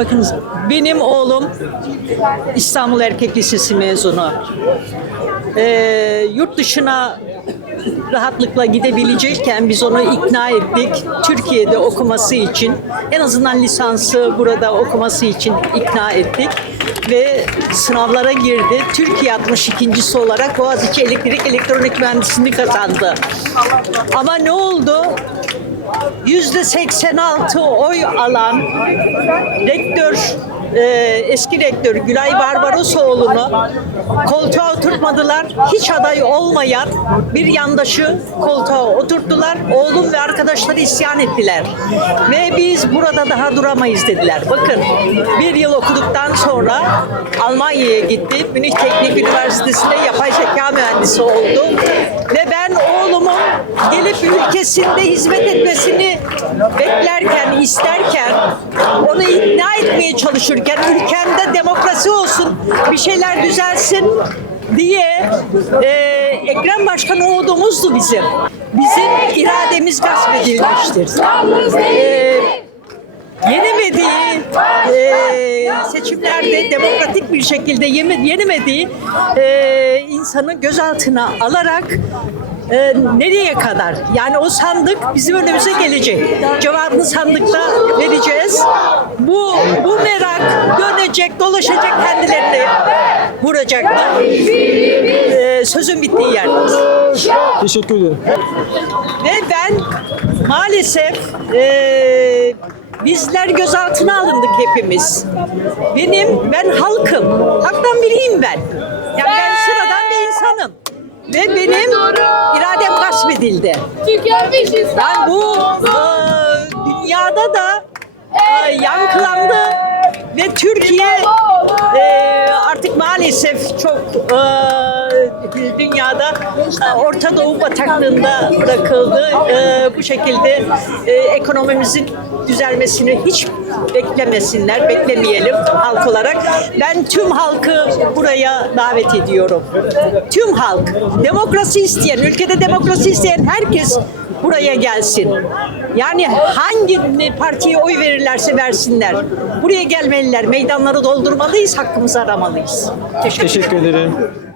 Bakınız benim oğlum İstanbul Erkek Lisesi mezunu. Ee, yurt dışına rahatlıkla gidebilecekken biz onu ikna ettik. Türkiye'de okuması için en azından lisansı burada okuması için ikna ettik ve sınavlara girdi. Türkiye 62.si olarak Boğaziçi Elektrik Elektronik Mühendisliğini kazandı. Ama ne oldu? Yüzde 86 oy alan rektör e, eski rektör Gülay Barbarosoğlu'nu koltuğa oturtmadılar. Hiç aday olmayan bir yandaşı koltuğa oturttular. Oğlum ve arkadaşları isyan ettiler. Ve biz burada daha duramayız dediler. Bakın bir yıl okuduktan sonra Almanya'ya gitti. Münih Teknik Üniversitesi'nde yapay zeka mühendisi oldu. Ve ben oğlumun gelip ülkesinde hizmet etmesini beklerken, isterken, onu ikna etmeye çalışırken, ülkemde demokrasi olsun, bir şeyler düzelsin diye e, Ekrem Başkan umudumuzdu bizim. Bizim irademiz gasp edilmiştir. E, yenemediği e, seçimlerde demokratik bir şekilde yenemediği e, insanı gözaltına alarak e, nereye kadar? Yani o sandık bizim önümüze gelecek. Cevabını sandıkta vereceğiz. Bu bu merak dönecek, dolaşacak kendilerini vuracaklar. E, sözün bittiği yerdeyiz. Teşekkür ederim. Ve ben maalesef eee, bizler gözaltına alındık hepimiz. Benim, ben halkım. Halktan biriyim ben. Yani ben sıradan bir insanım. Ve benim iradem gasp edildi. Tükenmiş Yani bu eee, dünyada da eee, yankılandı ve Türkiye eee, artık maalesef çok eee, dünyada eee, Orta Doğu bataklığında bırakıldı. Eee, bu şekilde eee, ekonomimizin düzelmesini hiç beklemesinler, beklemeyelim halk olarak. Ben tüm halkı buraya davet ediyorum. Tüm halk, demokrasi isteyen, ülkede demokrasi isteyen herkes buraya gelsin. Yani hangi partiye oy verirlerse versinler. Buraya gelmeliler, meydanları doldurmalıyız, hakkımızı aramalıyız. Teşekkür. Teşekkür ederim.